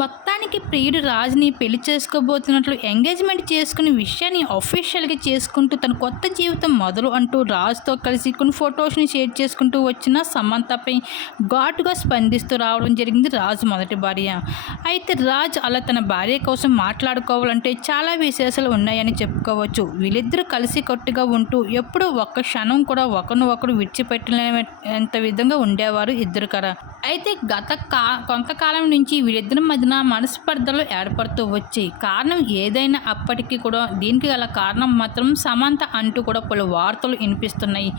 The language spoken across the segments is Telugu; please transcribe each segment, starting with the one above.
మొత్తానికి ప్రియుడు రాజుని పెళ్ళి చేసుకోబోతున్నట్లు ఎంగేజ్మెంట్ చేసుకుని విషయాన్ని అఫీషియల్గా చేసుకుంటూ తన కొత్త జీవితం మొదలు అంటూ రాజుతో కలిసి కొన్ని ఫొటోస్ని షేర్ చేసుకుంటూ వచ్చిన సమంతపై ఘాటుగా స్పందిస్తూ రావడం జరిగింది రాజు మొదటి భార్య. అయితే రాజ్ అలా తన భార్య కోసం మాట్లాడుకోవాలంటే చాలా విశేషాలు ఉన్నాయని చెప్పుకోవచ్చు. వీళ్ళిద్దరూ కలిసి కట్టుగా ఉంటూ ఎప్పుడూ ఒక్క క్షణం కూడా ఒకరిని ఒకరు విడిచిపెట్టలేంత విధంగా ఉండేవారు ఇద్దరు కదా. అయితే గత కా కొంతకాలం నుంచి వీరిద్దరి మధ్యన మనస్పర్ధలు ఏర్పడుతూ వచ్చాయి. కారణం ఏదైనా అప్పటికీ కూడా దీనికి గల కారణం మాత్రం సమంత అంటూ కూడా పలు వార్తలు వినిపిస్తున్నాయి.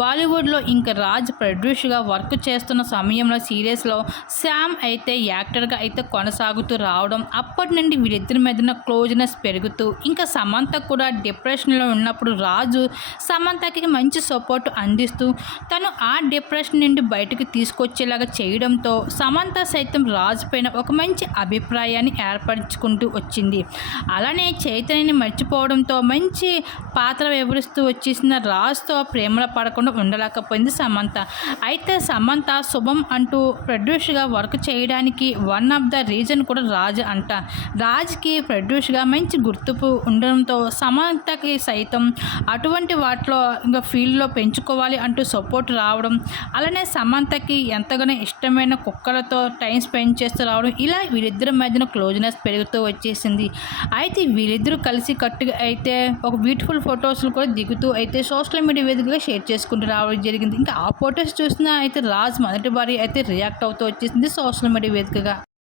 బాలీవుడ్లో ఇంకా రాజ్ ప్రొడ్యూసర్గా వర్క్ చేస్తున్న సమయంలో సీరియస్లో శామ్ అయితే యాక్టర్గా అయితే కొనసాగుతూ రావడం అప్పటి నుండి వీరిద్దరి మధ్యన క్లోజ్నెస్ పెరుగుతూ ఇంకా సమంత కూడా డిప్రెషన్లో ఉన్నప్పుడు రాజు సమంతకి మంచి సపోర్ట్ అందిస్తూ తను ఆ డిప్రెషన్ నుండి బయటకు తీసుకొచ్చేలాగా చేయ చేయడంతో సమంత సైతం రాజు పైన ఒక మంచి అభిప్రాయాన్ని ఏర్పరచుకుంటూ వచ్చింది. అలానే చైతన్యని మర్చిపోవడంతో మంచి పాత్ర వివరిస్తూ వచ్చేసిన రాజుతో ప్రేమలో పడకుండా ఉండలేకపోయింది సమంత. అయితే సమంత శుభం అంటూ ప్రొడ్యూస్గా వర్క్ చేయడానికి వన్ ఆఫ్ ద రీజన్ కూడా రాజ్ అంట. రాజ్కి ప్రొడ్యూస్గా మంచి గుర్తింపు ఉండడంతో సమంతకి సైతం అటువంటి వాటిలో ఇంకా ఫీల్డ్లో పెంచుకోవాలి అంటూ సపోర్ట్ రావడం అలానే సమంతకి ఎంతగానో ఇష్టం ఇష్టమైన కుక్కలతో టైం స్పెండ్ చేస్తూ రావడం ఇలా వీళ్ళిద్దరి మధ్యన క్లోజ్నెస్ పెరుగుతూ వచ్చేసింది. అయితే వీళ్ళిద్దరూ కలిసి కట్టుగా అయితే ఒక బ్యూటిఫుల్ ఫొటోస్లు కూడా దిగుతూ అయితే సోషల్ మీడియా వేదికగా షేర్ చేసుకుంటూ రావడం జరిగింది. ఇంకా ఆ ఫొటోస్ చూసినా అయితే రాజ్ మొదటి భార్య అయితే రియాక్ట్ అవుతూ వచ్చేసింది సోషల్ మీడియా వేదికగా.